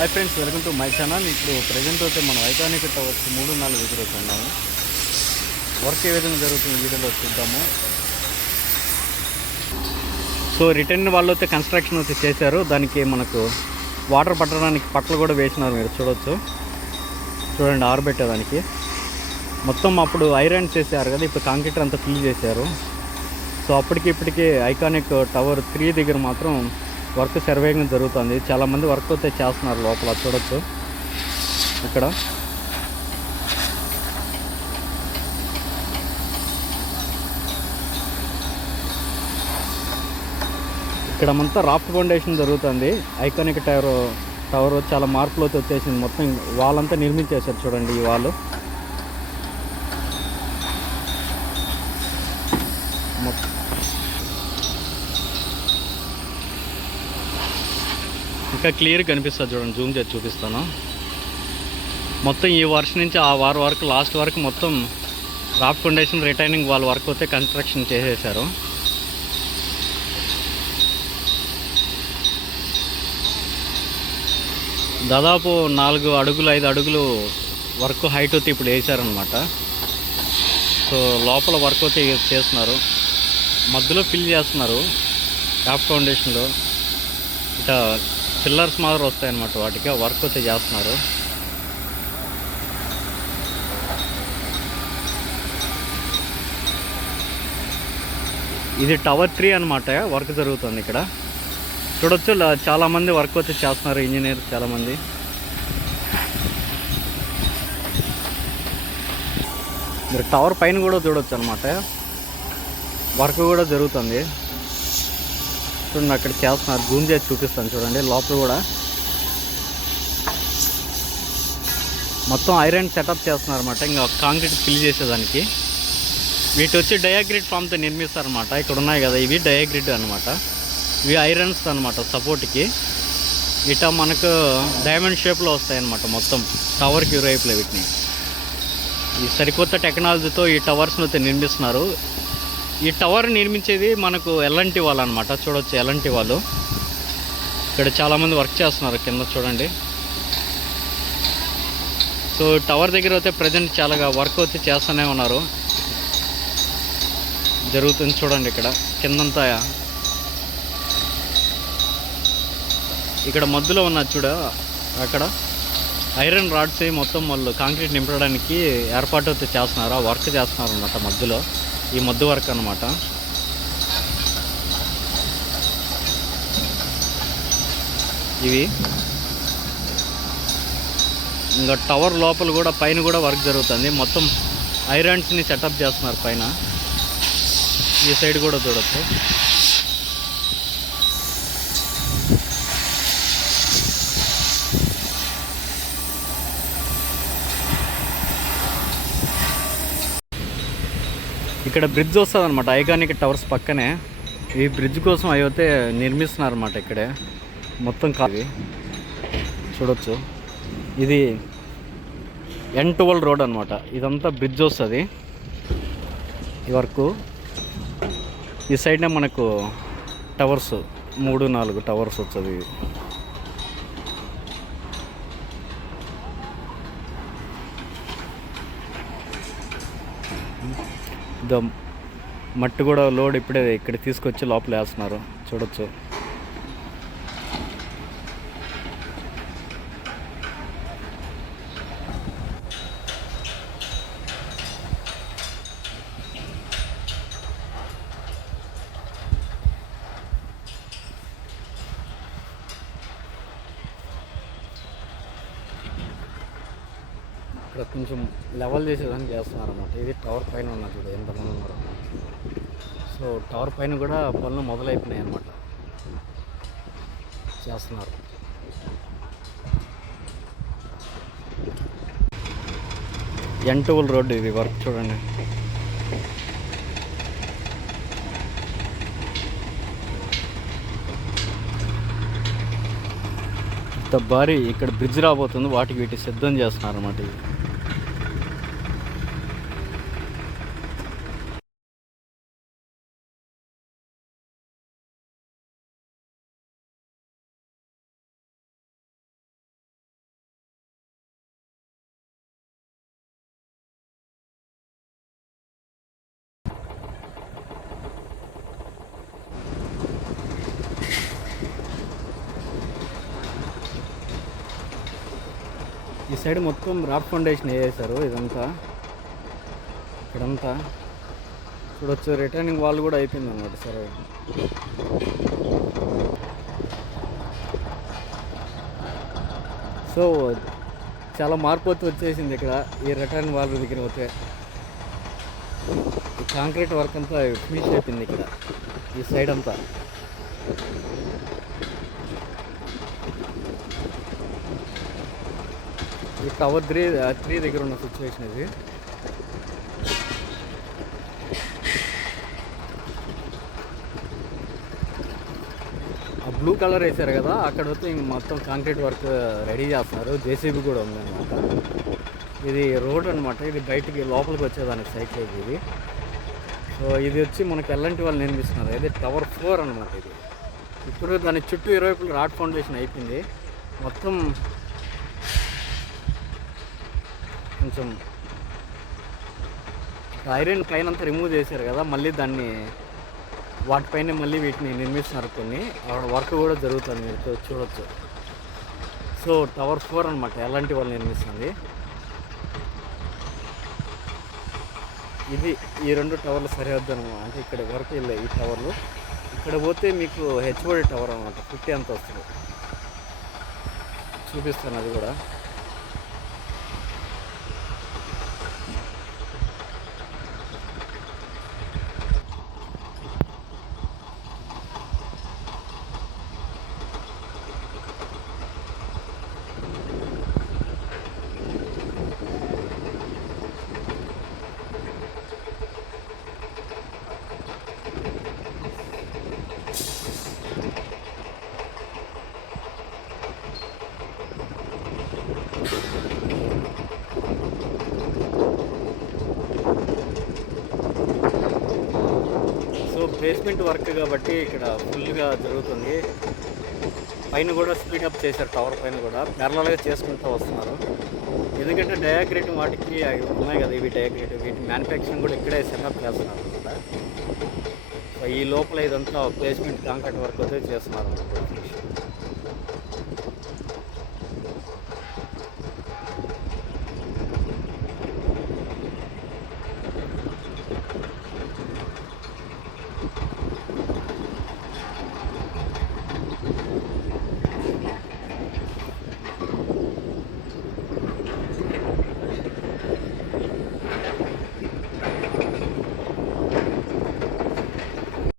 Hi friends welcome to my channel ఇప్పుడు present అయితే మనం ఐకానిక్ టవర్స్ మూడు నాలుగు ఎదురవుతున్నాము వర్క్ ఏ విధంగా జరుగుతుంది వీడియోలో చూద్దాము. సో రిటర్న్ వాళ్ళు అయితే కన్స్ట్రక్షన్ అయితే చేశారు. దానికి మనకు వాటర్ పట్టడానికి పట్టలు కూడా వేసినారు మీరు చూడవచ్చు చూడండి ఆరబెట్టేదానికి మొత్తం అప్పుడు ఐరన్ చేశారు కదా ఇప్పుడు కాంక్రీట్ అంతా ఫిల్ చేశారు. సో అప్పటికి ఇప్పటికి ఐకానిక్ టవర్ త్రీ దగ్గర మాత్రం వర్క్ సర్వేయింగ్ జరుగుతుంది. చాలామంది వర్క్ అయితే చేస్తున్నారు లోపల చూడొచ్చు. ఇక్కడ. ఇక్కడ మొత్తం రాఫ్ట్ ఫౌండేషన్ జరుగుతుంది. ఐకానిక్ టవర్ టవర్ చాలా మార్పులతో వచ్చేసింది. మొత్తం వాళ్ళంతా నిర్మించేశారు చూడండి ఈ వాళ్ళు. ఇంకా క్లియర్ కనిపిస్తుంది చూడండి జూమ్ చేసి చూపిస్తాను. మొత్తం ఈ వర్షం నుంచి ఆ వారం వరకు లాస్ట్ వరకు మొత్తం రాప్ ఫౌండేషన్ రిటైనింగ్ వాళ్ళ వర్క్ అయితే కన్స్ట్రక్షన్ చేసేసారు. దాదాపు నాలుగు అడుగులు ఐదు అడుగులు వర్క్ హైట్ అయితే ఇప్పుడు వేసారనమాట సో లోపల వర్క్ అయితే చేస్తున్నారు. మధ్యలో ఫిల్ చేస్తున్నారు రాఫ్ట్ ఫౌండేషన్లో. ఇట్లా పిల్లర్స్ మాదిరి వస్తాయన్నమాట. వాటికి వర్క్ అయితే చేస్తున్నారు. ఇది టవర్ త్రీ అనమాట వర్క్ జరుగుతుంది ఇక్కడ. చూడొచ్చు చాలామంది చాలా మంది వర్క్ వచ్చి చేస్తున్నారు ఇంజనీర్ చాలామంది. మీరు టవర్ పైన కూడా చూడొచ్చు అనమాట వర్క్ కూడా జరుగుతుంది. చూడండి అక్కడ చేస్తున్నారు జూమ్ చేసి చూపిస్తాను చూడండి లోపల కూడా. మొత్తం ఐరన్ సెటప్ చేస్తున్నారు అనమాట ఇంకా కాంక్రీట్ ఫిల్ చేసేదానికి. వీటి వచ్చి డయాగ్రిడ్ ఫామ్తో నిర్మిస్తారనమాట ఇక్కడ ఉన్నాయి కదా ఇవి డయాగ్రిడ్ అనమాట ఇవి ఐరన్స్ అనమాట సపోర్ట్కి. ఇట మనకు డైమండ్ షేప్లో వస్తాయన్నమాట మొత్తం టవర్కి ఇరువైపులో వీటిని. ఈ సరికొత్త టెక్నాలజీతో ఈ టవర్స్ను అయితే నిర్మిస్తున్నారు. ఈ టవర్ నిర్మించేది మనకు ఎల్ఎన్టీ వాళ్ళు అనమాట చూడొచ్చు ఎల్ఎన్టీ వాళ్ళు. ఇక్కడ చాలామంది వర్క్ చేస్తున్నారు కింద చూడండి. సో టవర్ దగ్గర అయితే ప్రజెంట్ చాలా వర్క్ అయితే చేస్తూనే ఉన్నారు. జరుగుతుంది చూడండి ఇక్కడ. కిందంతా ఇక్కడ మధ్యలో ఉన్న చూడ అక్కడ ఐరన్ రాడ్స్ మొత్తం వాళ్ళు కాంక్రీట్ నింపడానికి ఏర్పాటు అయితే చేస్తున్నారు ఆ వర్క్ చేస్తున్నారు అనమాట మధ్యలో. ఈ మద్దు వర్క్ అనమాట ఇవి. ఇంకా టవర్ లోపల కూడా పైన కూడా వర్క్ జరుగుతుంది. మొత్తం ఐరన్స్ని సెటప్ చేస్తున్నారు పైన. ఈ సైడ్ కూడా చూడొచ్చు. ఇక్కడ బ్రిడ్జ్ వస్తుంది అనమాట ఐకానిక్ టవర్స్ పక్కనే. ఈ బ్రిడ్జ్ కోసం అవి అయితే నిర్మిస్తున్నారన్నమాట ఇక్కడే. మొత్తం కావి చూడొచ్చు. ఇది ఎన్ టువల్ రోడ్ అనమాట ఇదంతా బ్రిడ్జ్ వస్తుంది. ఈ వరకు ఈ సైడ్నే మనకు టవర్స్ మూడు నాలుగు టవర్స్ వస్తుంది. ద మట్టి కూడా లోడ్ ఇప్పుడే ఇక్కడ తీసుకొచ్చి లోపల వేస్తున్నారు చూడొచ్చు. ఇక్కడ కొంచెం లెవెల్ చేసేదానికి చేస్తున్నారు అన్నమాట ఇది టవర్ పైన ఉన్నది చూడు ఎంతమంది ఉన్నారు. సో టవర్ పైన కూడా పనులు మొదలైపోయినాయి అన్నమాట చేస్తున్నారు ఎంటూల్ రోడ్డు ఇది వర్క్ చూడండి. ఇంత భారీ ఇక్కడ బ్రిడ్జ్ రాబోతుంది వాటికి వీటి సిద్ధం చేస్తున్నారు అన్నమాట ఇది. ఈ సైడ్ మొత్తం రాక్ ఫౌండేషన్ వేసేసారు ఇదంతా. ఇక్కడంతా. చూడొచ్చు రిటర్నింగ్ వాల్ కూడా అయిపోయింది అనమాట సరే. సో చాలా మార్పు వచ్చి వచ్చేసింది ఇక్కడ ఈ రిటర్న్ వాల్ దగ్గర పోతే. ఈ కాంక్రీట్ వర్క్ అంతా ఫినిష్ అయిపోయింది ఇక్కడ ఈ సైడ్ అంతా. ఈ టవర్ త్రీ త్రీ దగ్గర ఉన్న సిచ్యువేషన్ ఇది. ఆ బ్లూ కలర్ వేసారు కదా అక్కడ వచ్చి ఇంక మొత్తం కాంక్రీట్ వర్క్ రెడీ చేస్తున్నారు. జేసీబీ కూడా ఉందన్నమాట ఇది రోడ్ అనమాట ఇది బయటికి లోపలికి వచ్చేదానికి సైకిల్ ఇది. సో ఇది వచ్చి మనకి ఎల్లంటి వాళ్ళు నిర్మిస్తున్నారు. ఇది టవర్ ఫోర్ అనమాట ఇది. ఇప్పుడు దాని చుట్టూ ఇరువైపులు రాడ్ ఫౌండేషన్ అయిపోయింది. మొత్తం కొంచెం ఐరన్ పైన అంతా రిమూవ్ చేశారు కదా మళ్ళీ దాన్ని వాటిపైన మళ్ళీ వీటిని నిర్మిస్తున్నారు కొన్ని. అక్కడ వర్క్ కూడా జరుగుతుంది మీరు చూడొచ్చు. సో టవర్ ఫోర్ అనమాట ఎలాంటి వాళ్ళు నిర్మిస్తుంది. ఇది ఈ రెండు టవర్లు సరిహద్దు అనమాట అంటే ఇక్కడ వరకు వెళ్ళాయి ఈ టవర్లు. ఇక్కడ పోతే మీకు హెచ్ఓడి టవర్ అనమాట ఫిఫ్టీ అంత వస్తుంది చూపిస్తాను అది కూడా సో బేస్మెంట్ వర్క్ కాబట్టి ఇక్కడ ఫుల్గా జరుగుతుంది. పైన కూడా స్పీడప్ చేశారు టవర్ పైన కూడా. ప్యారలల్గా చేసుకుంటూ వస్తున్నారు. ఎందుకంటే డయాగ్రేట్ వాటికి అవి ఉన్నాయి కదా ఇవి డయాగ్రేట్ వీటి మ్యానుఫ్యాక్చరింగ్ కూడా ఇక్కడే సెటప్ చేస్తున్నారు అనమాట ఈ లోపల ఇదంతా ప్లేస్మెంట్ కాంక్రీట్ వర్క్ అయితే చేస్తున్నారు